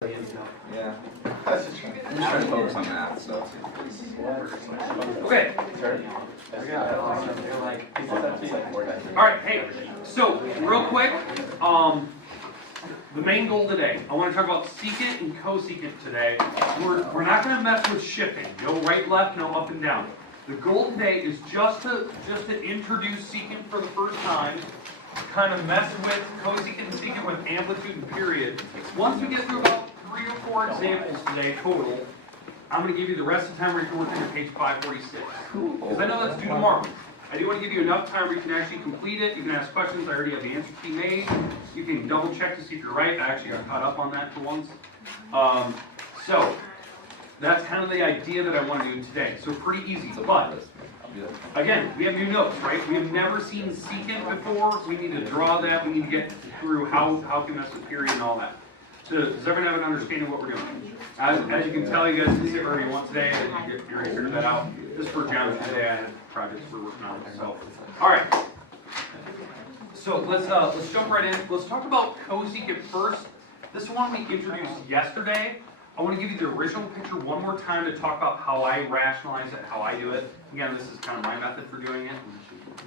Yeah. I'm just trying to focus on math, so. Okay. Alright, hey, so real quick, the main goal today, I want to talk about secant and cosecant today. We're not going to mess with shifting. No right, left, no up and down. The goal today is just to introduce secant for the first time, kind of mess with cosecant and secant with amplitude and period. Once we get through about 3 or 4 examples today total, I'm going to give you the rest of the time where you can work on page 546. Because I know that's due tomorrow. I do want to give you enough time where you can actually complete it. You can ask questions. I already have the answer key made. You can double check to see if you're right. I actually got caught up on that for once. So that's kind of the idea that I want to do today. So pretty easy. But again, we have new notes, right? We have never seen secant before. We need to draw that. We need to get through how can we mess with period and all that. So does everyone have an understanding of what we're doing? As you can tell, you guys can sit wherever you want today, and you already figured that out. This is for geometry today. I had projects we're working on. So, all right. So let's jump right in. Let's talk about cosecant first. This is one we introduced yesterday. I want to give you the original picture one more time to talk about how I rationalize it, how I do it. Again, this is kind of my method for doing it.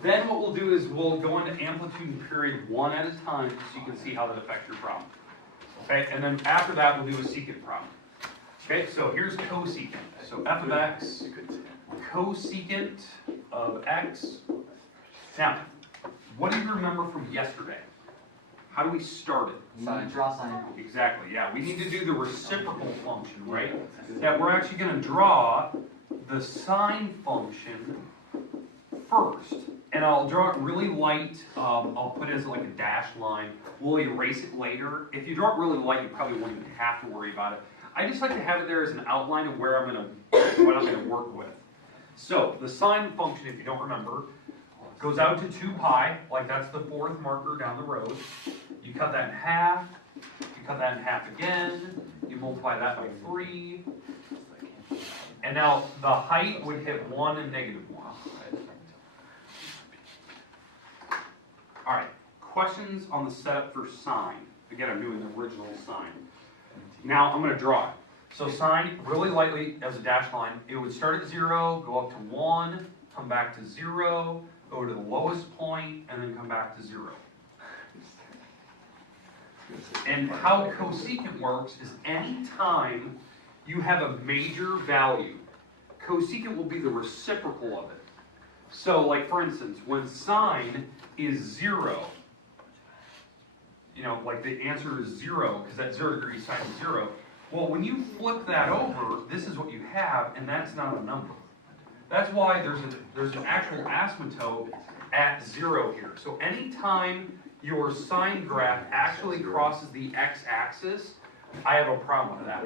Then what we'll do is we'll go into amplitude and period one at a time so you can see how that affects your problem. Okay, and then after that we'll do a secant problem. Okay, so here's cosecant. So f of x, cosecant of x. Now, what do you remember from yesterday? How do we start it? Sine. Draw sine. Exactly, yeah. We need to do the reciprocal function, right? That we're actually going to draw the sine function first. And I'll draw it really light. I'll put it as like a dashed line. We'll erase it later. If you draw it really light, you probably won't even have to worry about it. I just like to have it there as an outline of where what I'm going to work with. So the sine function, if you don't remember, goes out to 2 pi, like that's the 4th marker down the road. You cut that in half. You cut that in half again. You multiply that by 3. And now the height would hit 1 and negative 1. All right, questions on the setup for sine. Again, I'm doing the original sine. Now I'm going to draw it. So sine, really lightly as a dashed line, it would start at 0, go up to 1, come back to 0, go to the lowest point, and then come back to 0. And how cosecant works is any time you have a major value, cosecant will be the reciprocal of it. So, like for instance, when sine is 0, you know, like the answer is 0, because that 0 degree sine is 0. Well, when you flip that over, this is what you have, and that's not a number. That's why there's an actual asymptote at 0 here. So anytime your sine graph actually crosses the x-axis, I have a problem with that.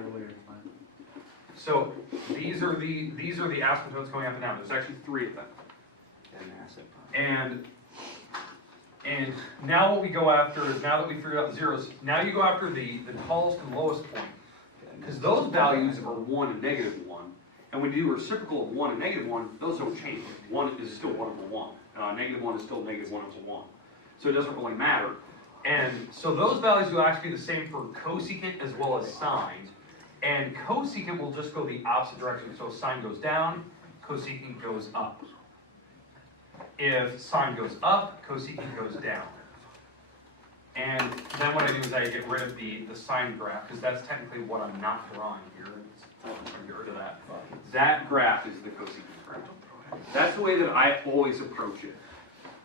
So these are the asymptotes going up and down. There's actually 3 of them. And now what we go after is, now that we figured out the zeros, now you go after the tallest and lowest point. Because those values are 1 and negative 1. And when you do a reciprocal of 1 and negative 1, those don't change. 1 is still 1 over 1. Negative 1 is still negative 1 over 1. So it doesn't really matter. And so those values will actually be the same for cosecant as well as sine. And cosecant will just go the opposite direction. So sine goes down, cosecant goes up. If sine goes up, cosecant goes down. And then what I do is I get rid of the sine graph, because that's technically what I'm not drawing here. I'm going to get rid of that. That graph is the cosecant graph. That's the way that I always approach it.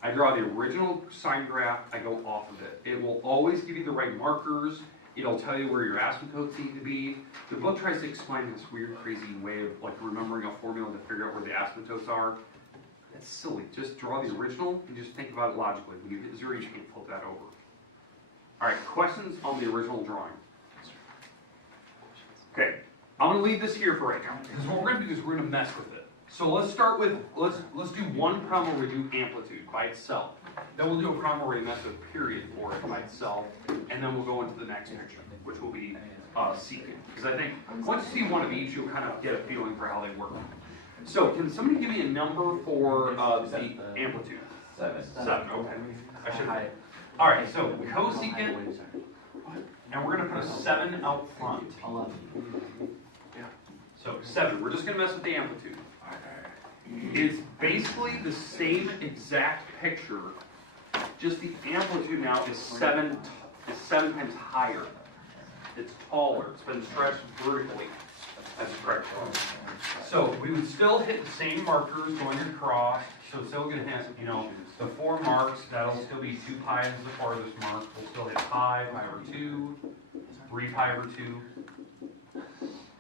I draw the original sine graph, I go off of it. It will always give you the right markers. It'll tell you where your asymptotes need to be. The book tries to explain this weird, crazy way of like remembering a formula to figure out where the asymptotes are. That's silly. Just draw the original and just think about it logically. When you hit 0, you can't flip that over. All right, questions on the original drawing? Okay, I'm going to leave this here for right now, because what we're going to do is we're going to mess with it. So let's start with, let's do one problem where we do amplitude by itself. Then we'll do a problem where we mess with period for it by itself, and then we'll go into the next picture, which will be secant. Because I think once you see one of each, you'll kind of get a feeling for how they work. So can somebody give me a number for the amplitude? 7. 7, okay. I should have. All right, so cosecant and we're gonna put a 7 out front. 11. So 7, we're just gonna mess with the amplitude. It's basically the same exact picture, just the amplitude now is 7 times higher. It's taller, it's been stretched vertically. That's correct. So we would still hit the same markers going across, so it's still gonna have, you know, the 4 marks, that'll still be 2 pi is the farthest mark. We'll still hit pi, pi over 2, 3 pi over 2.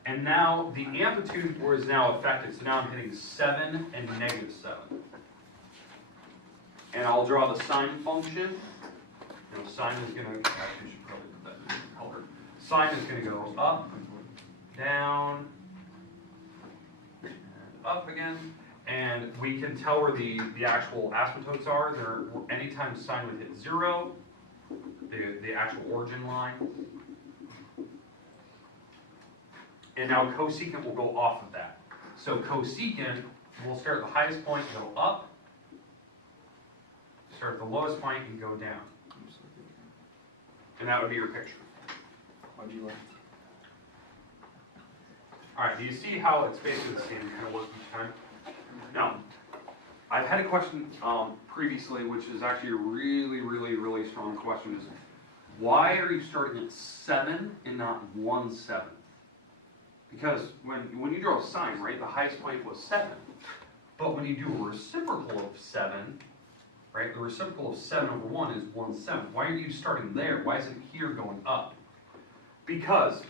And now the amplitude is now affected, so now I'm hitting 7 and negative 7. And I'll draw the sine function. You know, sine is gonna, actually we should probably put that in different color. Sine is gonna go up, down, and up again. And we can tell where the actual asymptotes are. They're, anytime sine would hit 0, the actual origin line. And now cosecant will go off of that. So cosecant will start at the highest point, go up, start at the lowest point, and go down. And that would be your picture. Why'd you like? All right, do you see how it's basically the same kind of work each time? Now, I've had a question previously, which is actually a really, really, really strong question, is why are you starting at 7 and not 1/7? Because when you draw a sine, right, the highest point was 7. But when you do a reciprocal of 7, right, the reciprocal of 7 over 1 is 1/7. Why are you starting there? Why is it here going up? Because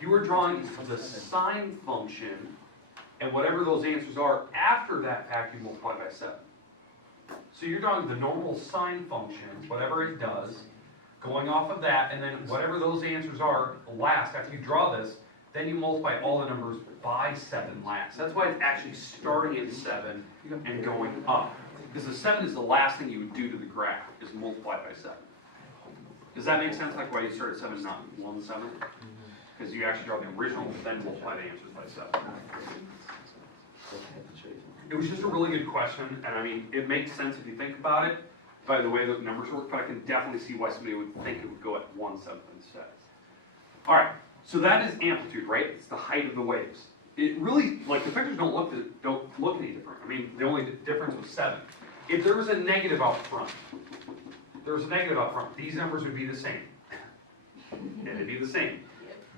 you are drawing the sine function, and whatever those answers are, after that fact, you multiply by 7. So you're drawing the normal sine function, whatever it does, going off of that, and then whatever those answers are last, after you draw this, then you multiply all the numbers by 7 last. That's why it's actually starting at 7 and going up. Because the 7 is the last thing you would do to the graph, is multiply by 7. Does that make sense, like why you start at 7 and not 1/7? Because you actually draw the original, then multiply the answers by 7. It was just a really good question, and I mean, it makes sense if you think about it, by the way the numbers work, but I can definitely see why somebody would think it would go at 1/7 instead. All right, so that is amplitude, right? It's the height of the waves. It really, like, the pictures don't look any different. I mean, the only difference was 7. If there was a negative out front, these numbers would be the same. And it'd be the same.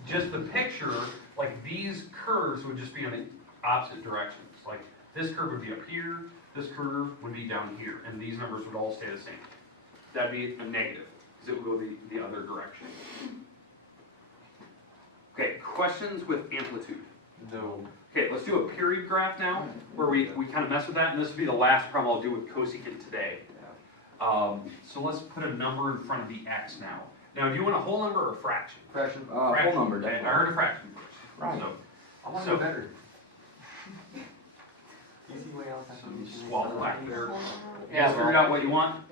Just the picture, like these curves would just be in the opposite directions. Like this curve would be up here, this curve would be down here, and these numbers would all stay the same. That'd be a negative, because it would go the other direction. Okay, questions with amplitude? No. Okay, let's do a period graph now, where we kind of mess with that, and this will be the last problem I'll do with cosecant today. So let's put a number in front of the x now. Now, do you want a whole number or a fraction? Fraction. Fraction. Whole number, Okay, definitely. I heard a fraction first. Right. So, I want to So- know better. Easy way else. swallow back there. Yeah, Guys figured out what you want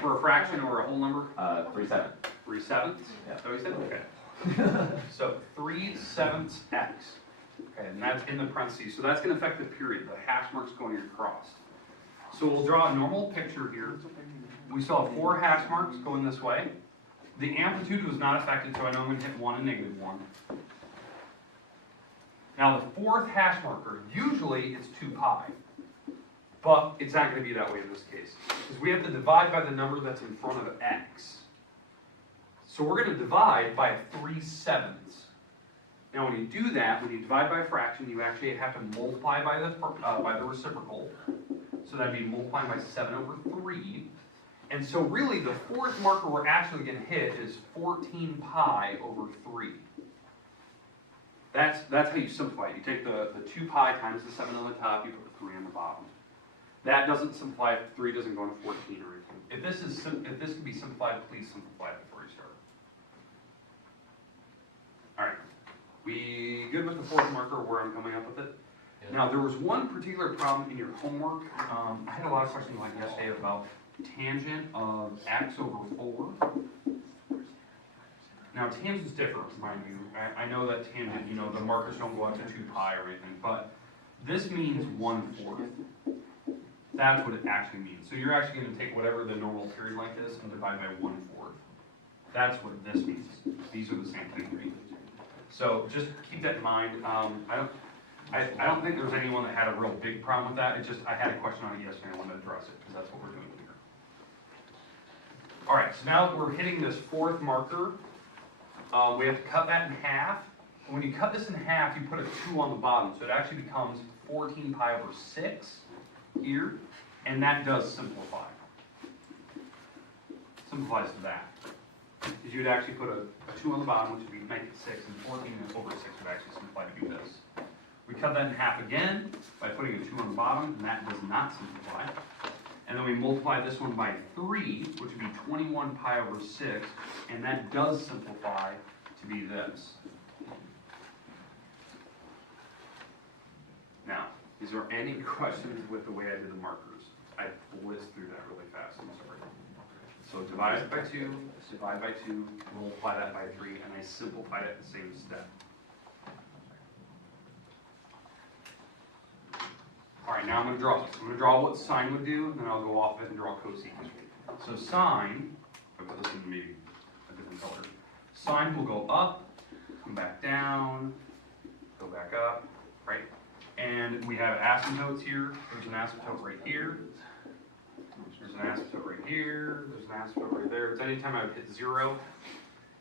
for a fraction or a whole number? 3/7. 3/7? Yeah. Is that what you said? Okay. So 3/7 x. Okay, and that's in the parentheses. So that's going to affect the period, the hash marks going across. So we'll draw a normal picture here. We saw 4 hash marks going this way. The amplitude was not affected, so I know I'm going to hit 1 and -1. Now the 4th hash marker, usually it's 2 pi. But it's not going to be that way in this case. Because we have to divide by the number that's in front of x. So we're going to divide by 3/7. Now when you do that, when you divide by a fraction, you actually have to multiply by the reciprocal. So that'd be multiplying by 7/3. And so really the 4th marker we're actually going to hit is 14 pi over 3. That's how you simplify it. You take the 2 pi times the 7 on the top, you put the 3 on the bottom. That doesn't simplify if 3 doesn't go into 14 or anything. If this can be simplified, please simplify it before you start. All right. We good with the 4th marker where I'm coming up with it? Yeah. Now there was one particular problem in your homework. I had a lot of questions like yesterday about tangent of x over 4. Now tangent's different, mind you. I know that tangent, you know, the markers don't go up to 2 pi or anything, but this means 1/4. That's what it actually means. So you're actually going to take whatever the normal period length is and divide by 1/4. That's what this means. These are the same thing. So just keep that in mind. I don't think there's anyone that had a real big problem with that. It's just I had a question on it yesterday. I wanted to address it because that's what we're doing here. All right, so now we're hitting this fourth marker. We have to cut that in half. And when you cut this in half, you put a 2 on the bottom. So it actually becomes 14 pi over 6 here. And that does simplify. Simplifies to that. Because you'd actually put a 2 on the bottom, which would make it 6, and 14 over 6 would actually simplify to do this. We cut that in half again by putting a 2 on the bottom, and that does not simplify. And then we multiply this one by 3, which would be 21 pi over 6, and that does simplify to be this. Now, is there any questions with the way I did the markers? I blitzed through that really fast, I'm sorry. So divide by 2, divide by 2, multiply that by 3, and I simplified it the same step. All right, now I'm going to draw this. I'm going to draw what sine would do, and then I'll go off it and draw cosecant. So sine, if I put this in maybe a different color, sine will go up, come back down, go back up, right? And we have asymptotes here. There's an asymptote right here. There's an asymptote right here. There's an asymptote right there. It's anytime I would hit 0.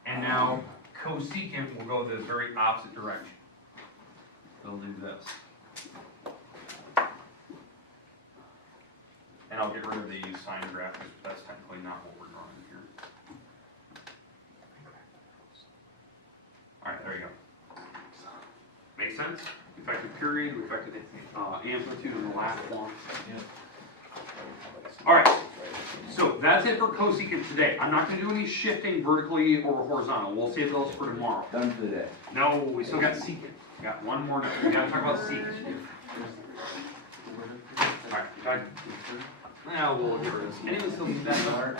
And now cosecant will go the very opposite direction. It'll do this. And I'll get rid of the sine graph because that's technically not what we're drawing here. All right, there you go. Make sense? We affected period, we affected amplitude in the last one. All right, so that's it for cosecant today. I'm not going to do any shifting vertically or horizontal. We'll save those for tomorrow. Done for the day. No, we still got secant. We got one more. We got to talk about secant. All right, now we'll get rid of this. Anyone still need that? All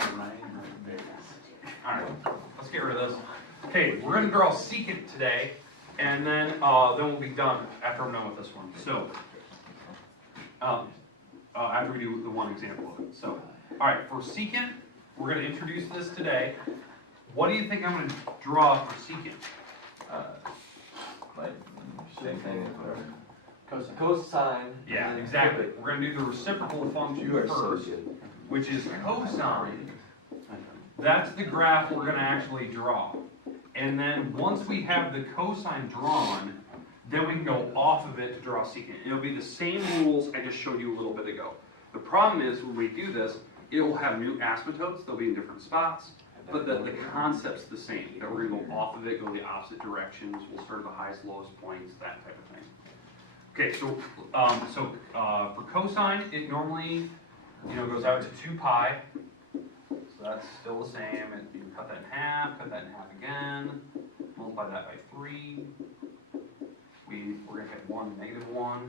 right, let's get rid of this. Okay, we're going to draw secant today, and then we'll be done after I'm done with this one. So, after we do the one example of it. So, all right, for secant, we're going to introduce this today. What do you think I'm going to draw for secant? Like, same thing. Cosine. Yeah, exactly. We're going to do the reciprocal function first, which is cosine. That's the graph we're going to actually draw. And then once we have the cosine drawn, then we can go off of it to draw secant. It'll be the same rules I just showed you a little bit ago. The problem is when we do this, it will have new asymptotes. They'll be in different spots. But the concept's the same. That we're going to go off of it, go the opposite directions. We'll start at the highest, lowest points, that type of thing. Okay, so for cosine, it normally goes out to 2 pi. So that's still the same. And you can cut that in half again, multiply that by 3. We're going to hit 1, -1.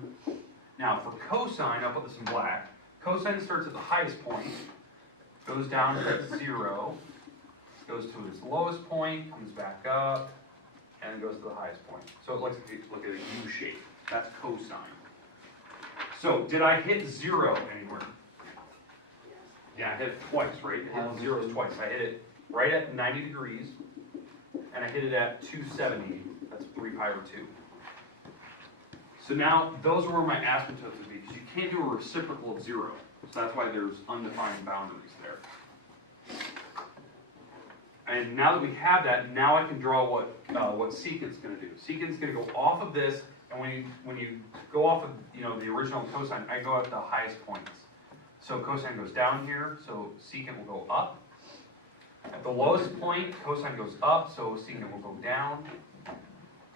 Now for cosine, I'll put this in black. Cosine starts at the highest point, goes down to 0, goes to its lowest point, comes back up, and then goes to the highest point. So it looks like a U shape. That's cosine. So did I hit 0 anywhere? Yeah, I hit it twice, right? I hit 0 twice. I hit it right at 90 degrees, and I hit it at 270. That's 3 pi over 2. So now those are where my asymptotes would be, because you can't do a reciprocal of 0. So that's why there's undefined boundaries there. And now that we have that, now I can draw what secant's going to do. Secant's going to go off of this, and when you go off of the original cosine, I go at the highest points. So cosine goes down here, so secant will go up. At the lowest point, cosine goes up, so secant will go down.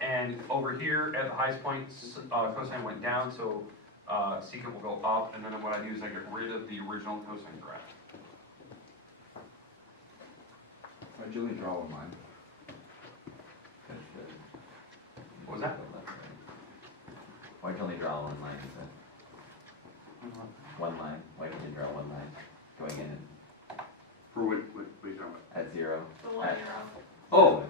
And over here at the highest point, cosine went down, so secant will go up. And then what I do is I get rid of the original cosine graph. Why'd you only draw one line? What was that? Why'd you only draw one line? Is it one line? Why did you draw one line going in For what are you talking about? at 0? The one you're off. Oh,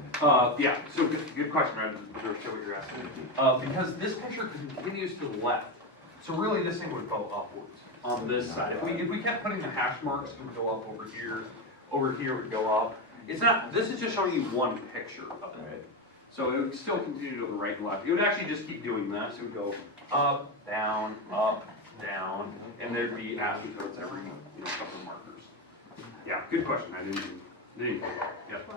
yeah, so good question, I'm not sure what you're asking. Because this picture continues to the left, so really this thing would go upwards on this side. If we kept putting the hash marks, it would go up over here it would go up, It's not, this is just showing you one picture of it. Right. So it would still continue to the right and left. It would actually just keep doing this. It would go up, down, and there'd be asymptotes every couple of markers. Yeah, good question. I didn't think of that. Yep.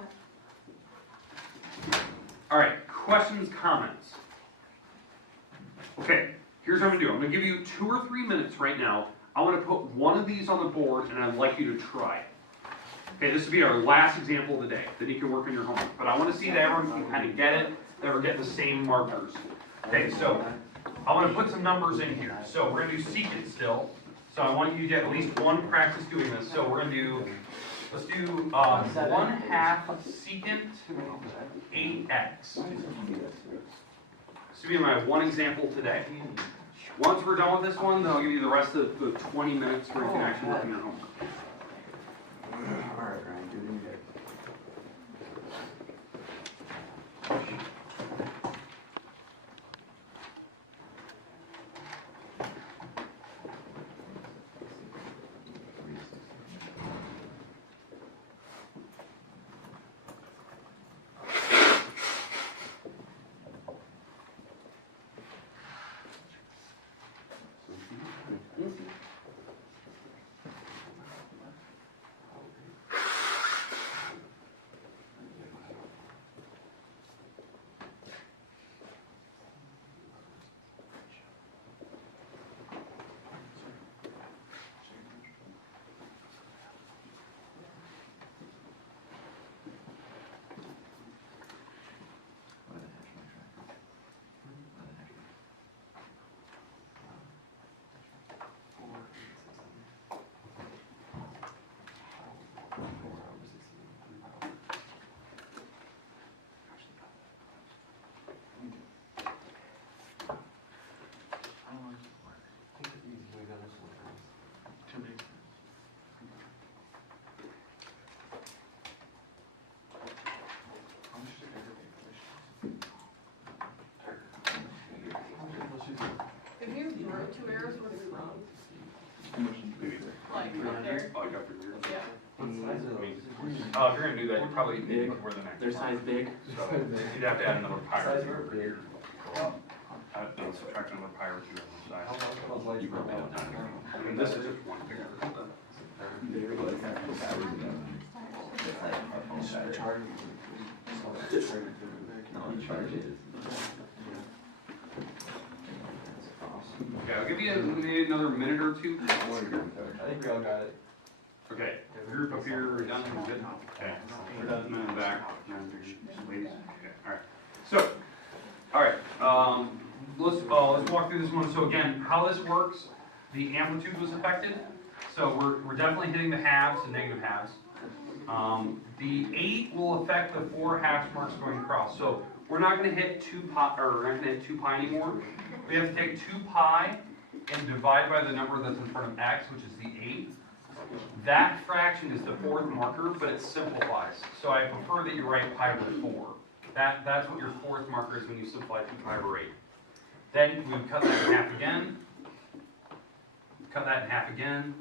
All right, questions, comments? Okay, here's what I'm gonna do. I'm gonna give you 2 or 3 minutes right now. I wanna put one of these on the board and I'd like you to try it. Okay, this will be our last example of the day, then you can work on your homework. But I wanna see that everyone can kind of get it, that we're getting the same markers. Okay, so I wanna put some numbers in here. So we're gonna do secant still. So I want you to get at least one practice doing this. So we're gonna do, let's do 1/2 secant 8x. This will be my one example today. Once we're done with this one, then I'll give you the rest of the 20 minutes where you can actually work on your homework. Alright, Ryan, do it in there. If you wrote 2 arrows, what is it wrong? Like, up there? Oh, I got your ear. Yeah. If you're gonna do that, you probably need more than that. Their size big? So you'd have to add another pi or Size two. big. Subtract another pi or two on the side. You broke that down. I mean, this is just one figure. Okay, I'll give you maybe another minute or two. I think we all got it. Okay, group up here, we're done, we're good. Okay, we're done, and then back. Ladies, okay, alright. So, alright, let's walk through this one. So again, how this works, the amplitude was affected. So we're definitely hitting the halves and negative halves. The 8 will affect the 4 half marks going across. So we're not gonna hit 2 pi, or we're not gonna hit 2 pi anymore. We have to take 2 pi and divide by the number that's in front of x, which is the 8. That fraction is the 4th marker, but it simplifies. So I prefer that you write pi over 4. That's what your 4th marker is when you simplify 2 pi over 8. Then we cut that in half again, cut that in half again,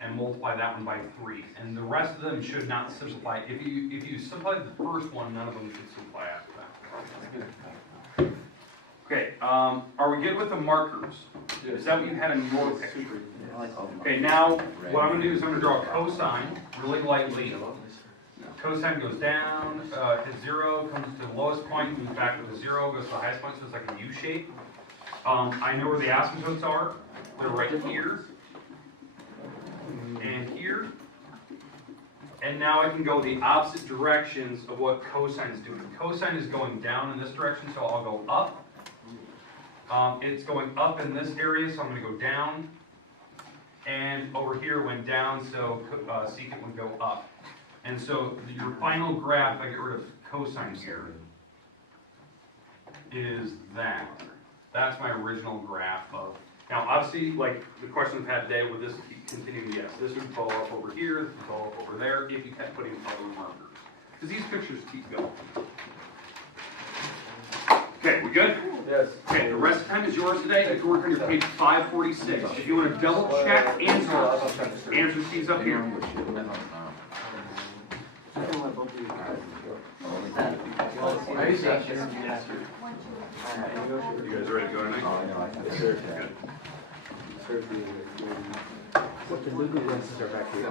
and multiply that one by 3. And the rest of them should not simplify. If you simplify the first one, none of them should simplify after that. Okay, are we good with the markers? Is that what you had in your picture? Okay, now what I'm going to do is I'm going to draw a cosine really lightly. Cosine goes down, hits 0, comes to the lowest point, moves back to the 0, goes to the highest point, so it's like a U shape. I know where the asymptotes are. They're right here and here. And now I can go the opposite directions of what cosine is doing. Cosine is going down in this direction, so I'll go up. It's going up in this area, so I'm going to go down. And over here went down, so secant would go up. And so your final graph, if I get rid of cosine here, is that. That's my original graph of. Now, obviously, like the question we've had today, would this continue? Yes. This would fall up over here, this would fall up over there, if you kept putting other markers. Because these pictures keep going. Okay, we good? Yes. Okay, the rest of the time is yours today. You can work on your page 546. If you want to double check answers, answer keys up here. You guys ready to go tonight? Yes, sir. Good. What the legal lenses are back here.